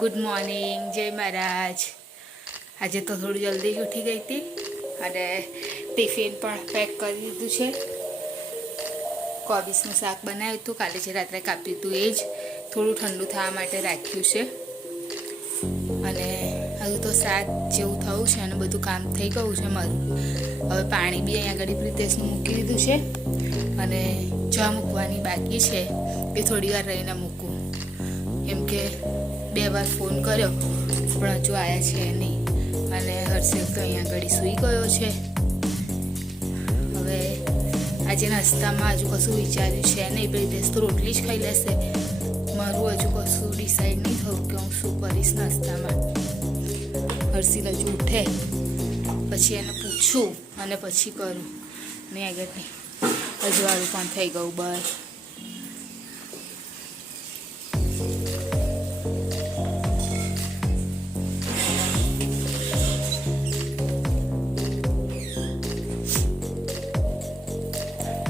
Good morning, જય મહારાજ. આજે તો થોડું જલ્દી જ ઉઠી ગઈ હતી અને ટિફિન પણ પેક કરી દીધું છે. કોબીસનું શાક બનાવ્યું હતું, કાલે જે રાત્રે કાપ્યું હતું એ જ થોડું ઠંડુ થવા માટે રાખ્યું છે. અને હજુ તો 7 જેવું થયું છે અને બધું કામ થઈ ગયું છે મારું. હવે પાણી બી અહીંયા આગળ પ્રિતેશનું મૂકી દીધું છે અને ચા મૂકવાની બાકી છે, એ થોડી વાર રહીને મૂકું. એમ કે 2 વાર ફોન કર્યો પણ હજુ આવ્યા છે નહીં. અને હર્ષિલ તો અહીંયા આગળ સૂઈ ગયો છે. હવે આજે નાસ્તામાં હજુ કશું વિચાર્યું છે નહીં. પ્રિતેશ તો રોટલી જ ખાઈ લેશે. મારું હજુ કશું ડિસાઈડ નહીં થયું કે હું શું કરીશ નાસ્તામાં. હર્ષિલ હજુ ઉઠે પછી એને પૂછું અને પછી કરું. નહીં આગળ નહીં, અજવાળું પણ થઈ ગયું બહાર.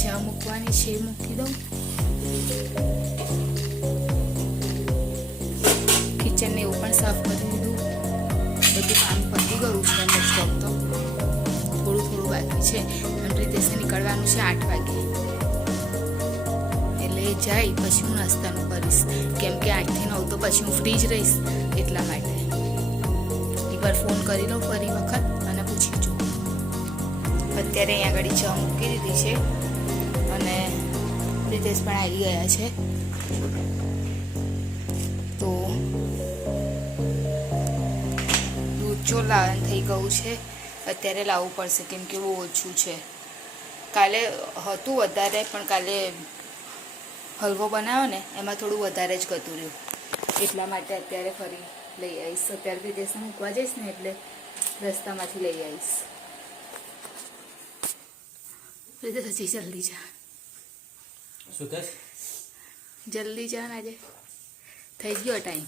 જ્યાં મૂકવાની છે મૂકી દઉં. કિચનને એવું પણ સાફ કરી દીધું. બધું કામ પતી ગયું છે. મોસ્ટ તો થોડું બાકી છે. અને રીતેશે નીકળવાનું છે 8 વાગે. એટલે જાય પછી હું નાસ્તાનું કરીશ, કેમ કે 8 થી 9 તો પછી હું ફ્રી જ રહીશ. એટલા માટે એકવાર ફોન કરી લઉં ફરી વખત અને પૂછી જોઉં. અત્યારે અહીંયા આગળ ચા મૂકી દીધી છે અને રીતેશ પણ આવી ગયા છે. તો દૂધ ચોલાવાનું થઈ ગયું છે. અત્યારે લાવવું પડશે કેમ કે બહુ ઓછું છે. કાલે હતું વધારે, પણ કાલે હલવો બનાવ્યો ને એમાં થોડું વધારે જ ગતું રહ્યું. એટલા માટે અત્યારે ફરી લઈ આવીશ. અત્યારે વિદેશમાં મૂકવા જઈશ ને એટલે રસ્તામાંથી લઈ આવીશ. વિદેશ હજી જલ્દી જા. શું કહે? જલ્દી જા ને, આજે થઈ ગયો ટાઈમ.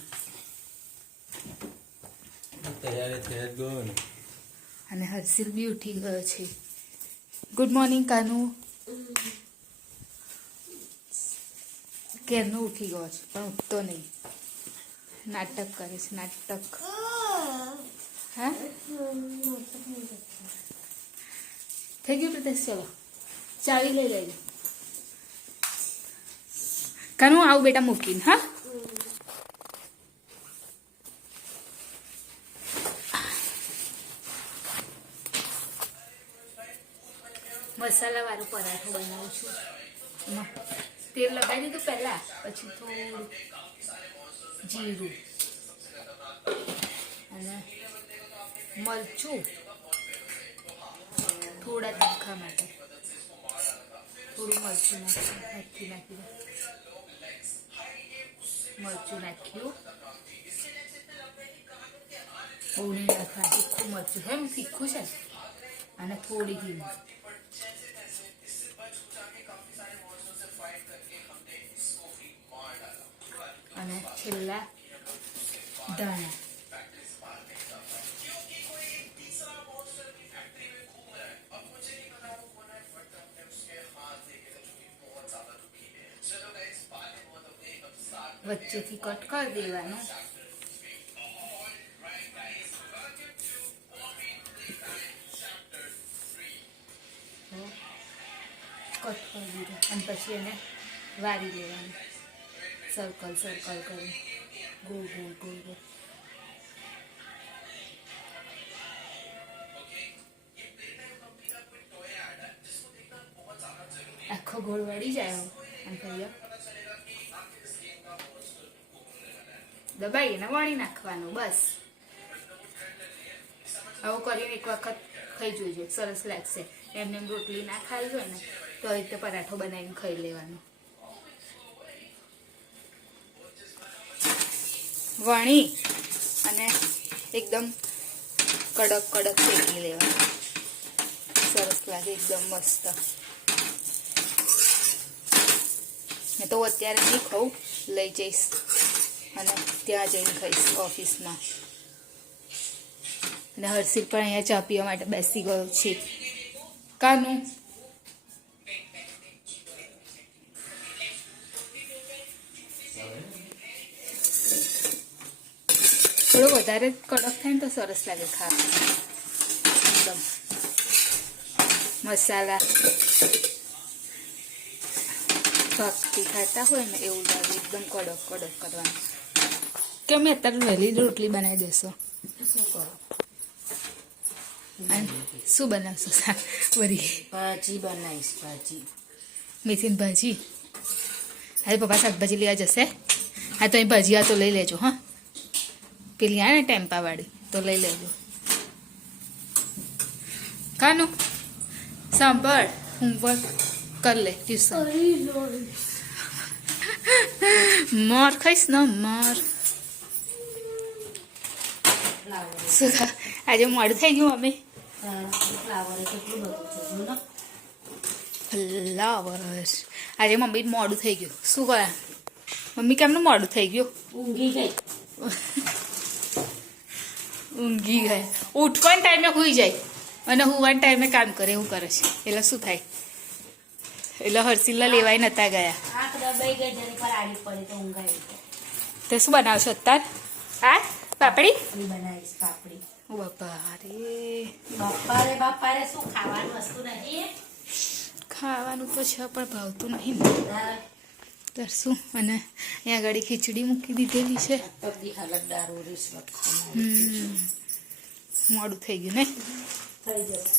તૈયારી થઈ જ ગયો ને. અને હર્ષિલ બી ઉઠી ગયો છે. Good morning Kanu. કેરનો ઉઠી ગયો છે પણ ઉઠતો નહીં. નાટક કરે છે, નાટક. હા થઈ ગયું પ્રદેશ. ચલો ચાવી લઈ લેજો. કાનુ આવું બેટા મૂકીને. હા મસાલા વાળું પરાઠો બનાવું છું. તેલ લગાવી દીધું પહેલા, પછી થોડું જીરું અને મરચું થોડા તીખા માટે થોડું મરચું નાખી મરચું નાખ્યું. બહુ નહીં નાખવા, તીખું મરચું એમ તીખું છે. અને થોડી હિંગ અને છેલ્લા ધાણા. વચ્ચેથી કટ કરી દેવાનું. કટ કરી દીધું અને પછી એને વારી લેવાનું. સર્કલ કરી ગોળ ગોળ. આખો ગોળ વળી જાય અને પછી દબાઈને વણી નાખવાનું. બસ આવું કરીને એક વખત ખાઈ જોઈજો, સરસ લાગશે. એમને રોટલી ના ખાઈ હોય ને તો આવી રીતે પરાઠો બનાવીને ખાઈ લેવાનો. વણી અને એકદમ કડક શેકી લેવાનું. સરસ લાગે, એકદમ મસ્ત. મેં તો અત્યારે નહીં ખાઉં, લઈ જઈશ અને ત્યાં જઈને ખાઈશ ઓફિસમાં. અને હર્ષિલ પણ અહીંયા ચા પીવા માટે બેસી ગયો છે. કાનું થોડો વધારે કડક થાય ને તો સરસ લાગે ખાવા એકદમ મસાલા ભક્તિ ખાતા હોય ને એવું લાગે એકદમ કડક કડક કરવાનું કે અમે અત્યારે વહેલી રોટલી બનાવી દેશો શું કરો? અને શું બનાવશો શાક વરી ભાજી બનાવીશ, ભાજી. મેથીની ભાજી આજે પપ્પા શાકભાજી લેવા જશે હા તો અહીં ભજીયા તો લઈ લેજો હા પેલી આ ને ટેમ્પાવાળી તો લઈ લેજો કાનું સાંભળ હોમવર્ક કર લે ટ્યુશન માર ખાઈશ ને માર શું થા આજે મોડું થઈ ગયું અમે ફ્લાવર કેટલું બધું છે જો ને. ફ્લાવર આજે મમ્મી મોડું થઈ ગયું શું કરે મમ્મી કેમનું મોડું થઈ ગયું ઊંઘી ગઈ. ઊંઘી ગયા ઉઠવાના ટાઈમે સૂઈ જાય અને હુવાના ટાઈમે કામ કરે એવું કરે છે એટલે શું થાય એટલે હર્ષિલના લેવાય નતા ગયા આંખ દબાઈ ગઈ જરી પર આડી પડી તો ઊંઘ આવી ગઈ. તે શું બનાવશો અત્યારે આ પાપડી પાપડી બનાવીશ, પાપડી. ઓ બાપા રે બાપા રે શું ખાવાની વસ્તુ નહીં. ખાવાનું તો છે પણ ભાવતું નહીં ને તાર શું અને અહીંયા આગળ ખીચડી મૂકી દીધેલી છે તબદી હાલત દારૂ રીસ વખત મોડું થઈ ગયું ને થઈ જશે.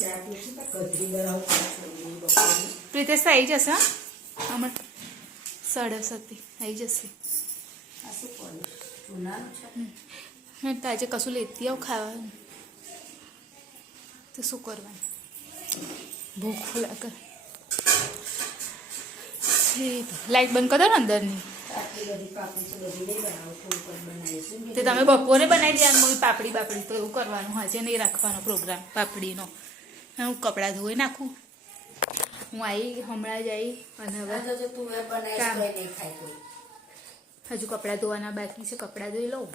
ચા પીશું તો કદરી બનાવું પાછળ બપોરની. પ્રીતેશ તો આવી જશે હા આમાં 7:30 આવી જશે આ શું કર્યું? ચૂનાનું છે. મેં તો આજે કશું લેતી આવું ખાવાનું તો શું કરવાનું ભૂખ લાગે લાઈટ બંધ કરો ને અંદરની આટલી બધી પાપડી છે બધી નહીં બનાવું, થોડુંક જ બનાવીશું. તે તમે બપોરે બનાવી દેવાનું મમ્મી પાપડી બાપડી તો એવું કરવાનું આજે નહીં રાખવાનો પ્રોગ્રામ પાપડીનો હું કપડાં ધોઈ નાખું હું આવી હમણાં જ આવી અને હવે આ જો તું એ બનાવીશ કામ. તોય નહીં ખાય કોઈ. હજુ કપડાં ધોવાના બાકી છે કપડાં ધોઈ લઉં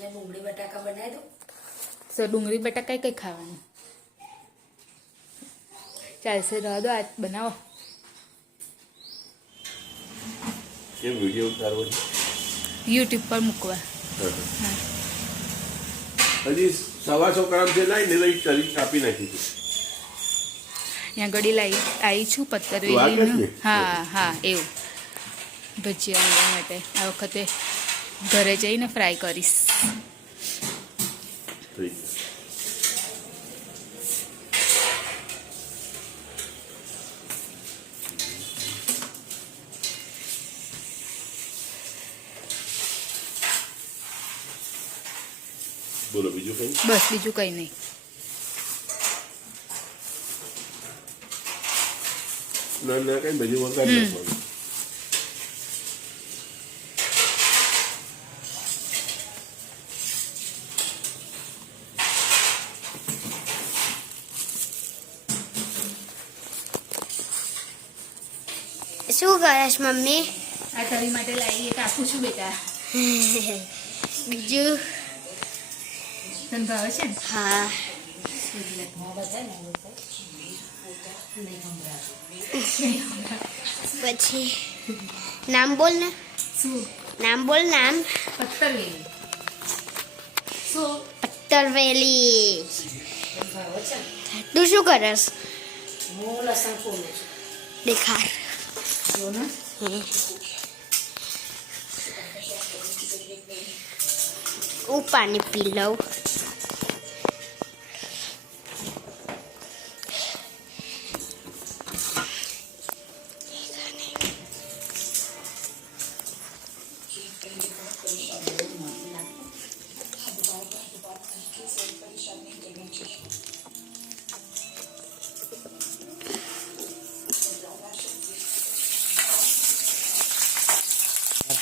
ને ડુંગળી બટાકા બનાવી દઉં. તો ડુંગળી બટાકા કઈ ખાવાનું ચાલશે રહો દો આજ બનાવો કેમ વિડીયો ઉતારવો છે? યુટ્યુબ પર મૂકવા હજી 125 ગ્રામ જે લાઈને લઈ કરી કાપી નાખી છે. અહીંયા ગળી લાવી આવી છું તું આ પત્તરવેલીનું કરજે. હા હા એવું ભજીયા લેવા માટે આ વખતે ઘરે જઈને ફ્રાય કરીશ થઈ ગયું. બોલો બીજું કઈ? બસ બીજું કંઈ નહીં ના કઈ બીજું વગાડી નાખવાનું. શું કરશ મમ્મી આ તારી માટે લાવી એક આપું છું બેટા બીજું તને ભાવે છે ને હા પછી નામ બોલ ને શું નામ બોલ નામ પત્તરવેલી શું પત્તરવેલી તું શું કરસ હું લસણ ફોલું છું. દેખાડ જો ને હું પાણી પી લઉં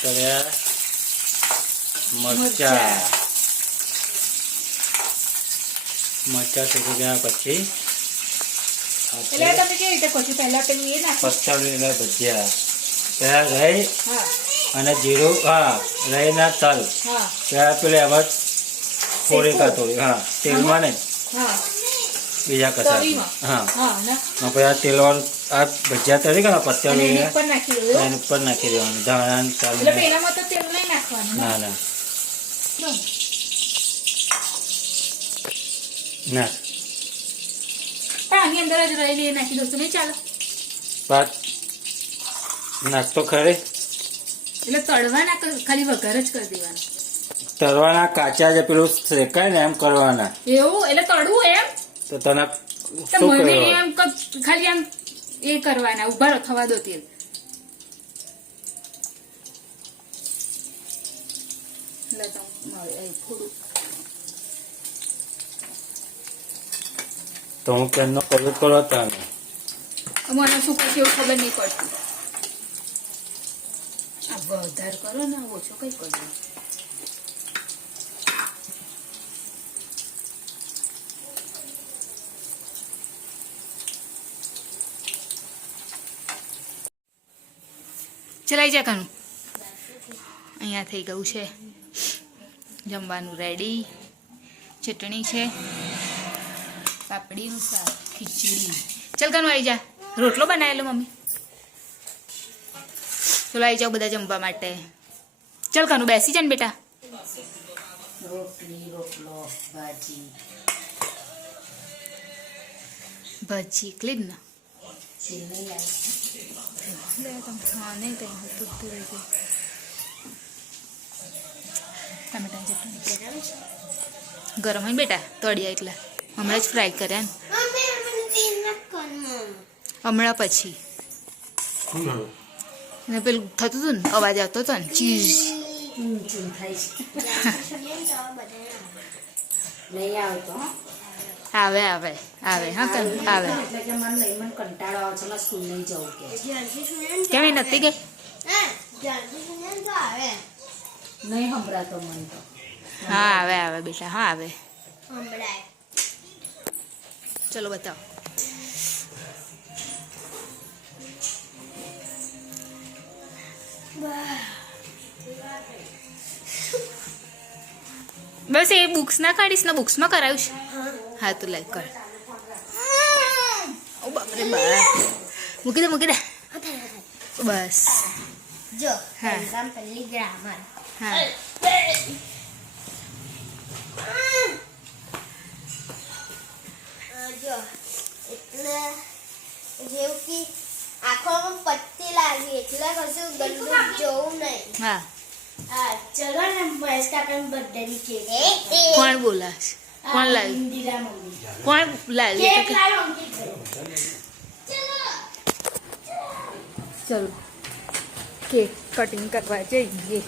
કર્યા મરચા મરચા શેકી ગયા પછી એટલે તમે કેવી રીતે કહો છો પહેલા પેલું એ નાખો પત્તરવેલા ભજીયા ત્યાં રહી હા અને જીરું હા રહીના તલ હા ત્યાં પેલે આમાં થોડી કાતો હા તેલમાં નહીં હા બીજા કશા તવીમાં. હા હા ને અને પછી આ તેલવાળું આ ભજીયા તરી ગયા અને એની પત્તરવેલા ઉપર નાખી દો એની ઉપર નાખી દેવાનું ધાણા એટલે ચાલુ પેલામાં તો તેલ નહીં નાખવાનું ના ના ના આની અંદર જ રહી લે નાખી દો તો નહીં ચાલો. ભાત નાખ તો ખરે. એટલે તળવાના ખાલી વઘાર જ કરી દેવાનો. તરવાના કાચા જે પેલું શેકાય ને એમ કરવાના. એવું એટલે તળવું એમ તો તને તો શું મને કરવાનું? એમ ખાલી આમ એ કરવાના ઉભા રખવા દો તેલ. થોડું તો હું પેનનો કલર કરો તને. મને શું કરશે એવું ખબર નહીં પડતી. આ વધાર કરો ને ઓછો કઈ કરજો. ચલાઈ જા કાનું. અહીંયા થઈ ગયું છે જમવાનું રેડી. ચટણી છે, પાપડીનું શાક, ખીચડી. ચાલ કાનું આવી જા. રોટલો બનાવેલો મમ્મી. ચલો આવી જાઓ બધા જમવા માટે. ચાલ કાનું બેસી જા ને બેટા. રોટલી રોટલો ભાજી ભજી એકલી જ ને. તેલ નહીં લાવી હા નહીં કંઈ હતું તો રહી ગયું. ટમેટાની ચટણી ગરમ હોય ને બેટા તળિયા એટલે હમણાં જ ફ્રાય કર્યા ને હમણાં પછી. ને પેલું થતું હતું ને અવાજ આવતો હતો ને ચીઝ. ઊંચું થાય છે નહીં આવતો હો. આવે આવે આવે હા કાન આવે. એટલે કે મને નહીં મને કંટાળો આવે છે મારે સ્કૂલ નહીં જવું કે કેમ એ નથી ગઈ? નહીં સંભળાતો મને તો હા આવે આવે બેટા હા આવે. ચલો બતાવો. બસ એ બુક્સ ના કાઢીશ ને બુક્સમાં કરાવીશ. હા તો લાઈક કર. ઓ બાપરે બા મૂકી દે મૂકી દે બસ. જો હા. પહેલી ગ્રામર હા જો એટલે જેવું કે આંખોમાં પટ્ટી લાગી એટલે કશું ગંદુ જોવું નહીં. હા. હા ચલો ને મહેશ કાકાની બર્થડેની કેક. કોણ બોલાશ? કોણ લાવ્યું? ઇન્દિરા મમ્મી કોણ લાવ્યું? કેક લાવો અંકિત ચલો. ચલો કેક કટિંગ કરવા જઈએ.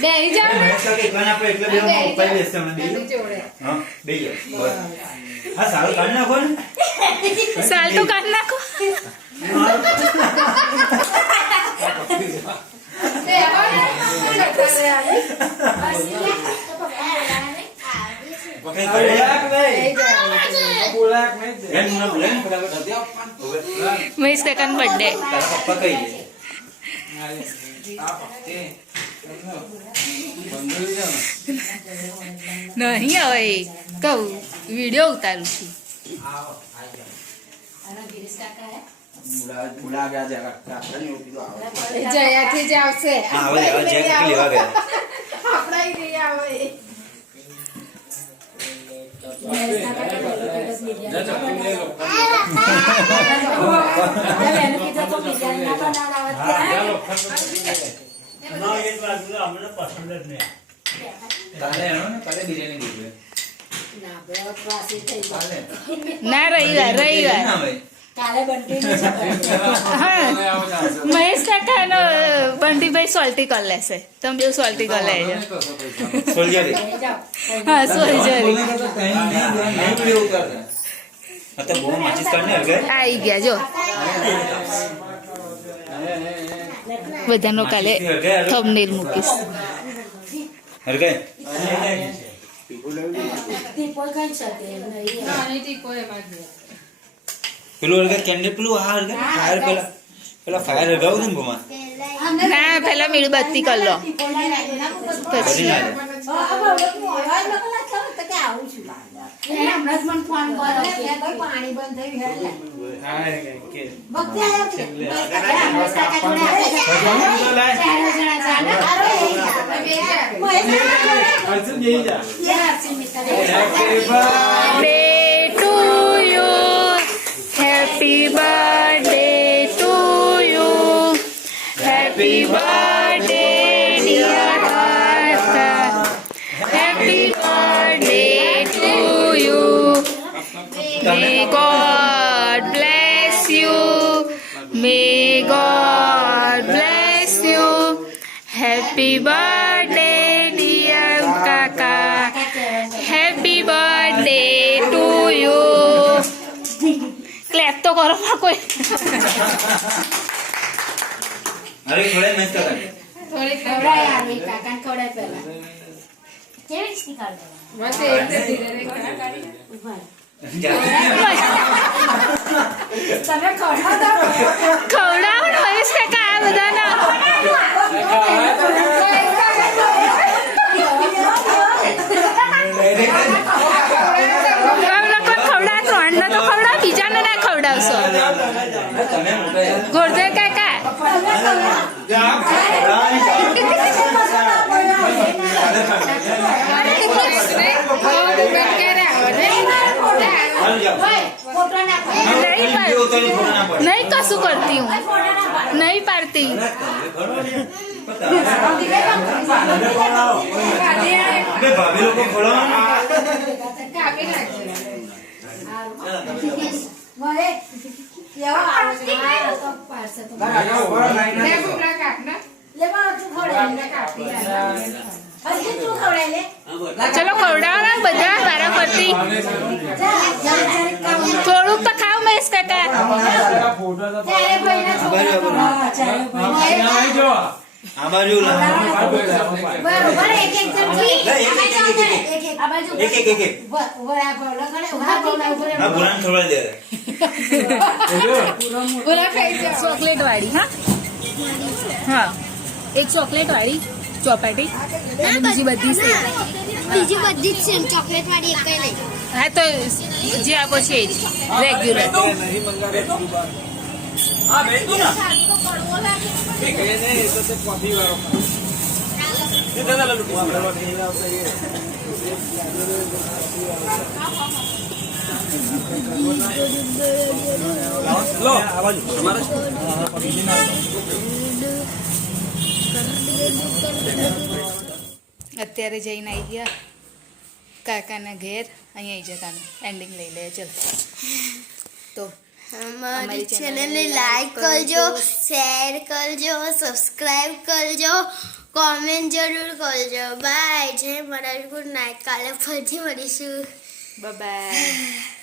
બેહી જાઓ ને. સાલ તો કાઢ નાખો. મહેશ કાકાનો બર્થડે. નહીં હવે કહું વિડીયો ઉતારું છું. જયાથી જ આવશે. ના રવિવાર કાલે બંટીની છે હા મહેશ કાકાનો બંટીભાઈ સોલ્ટી કરી લેશે. તમે બે સોલ્ટી કરી લેજો. હા સોલ્જરી આવી ગયા જો. બધાનો કાલે થંબનેલ મૂકીશ. ટીપોય કઈ શકે પેલું કેન્ડી પેલું ફાયર પેલા ફાયર લગાવું ને ગોમાં ના પેલા મીણબત્તી કરી લો પછી. પાણી બંધ થયું અર્જુન જઈ જા birthday to you. Happy birthday to you. Happy birthday, dear Harta. Happy birthday to you. May God bless you. May God bless you. Happy birthday, dear Kaka. Happy birthday to you. Clap તો કરો માં કોઈ અરે થોડે મસ્ત કરે થોડી ખવડાય આવે કાકાને ખવડાય પહેલા કેવી રીતની કાઢો બસ એટલે ધીરે ધીરે ઉભા રહો. તમે ખવડાવો ને મહેશ કાકા આ બધાના ખવડાવતો અન્ન તો ખવડાવ બીજાને ના ખવડાવશો તમે મોટા યાર ગોરધર કાકા નહીં કશું કરતી હું નહીં પાડતી ભાભી લોકો ખોલાવો ચલો ખવડાવો ને બધા મારા પરથી થોડુંક તો ખાવ મહેશ કાકા આ બાજુ એક હા ભૂલાને ખવડાવી દે ચોકલેટ વાળી હા હા એક ચોકલેટ વાળી ચોપાટી અને બીજી બધી સેમ બીજી બધી જ સેમ ચોકલેટ વાળી એક નહીં હા તો જે આપો છે જ રેગ્યુલર અત્યારે જઈને આવી ગયા કાકાના ઘેર અહીંયા આવી જતાનું એન્ડિંગ લઈ લે ચલ તો અમારી ચેનલને લાઈક કરજો શેર કરજો સબસ્ક્રાઇબ કરજો કોમેન્ટ જરૂર કરજો બાય જય મહારાજ ગુડ નાઇટ કાલે ફરીથી મળીશું બાય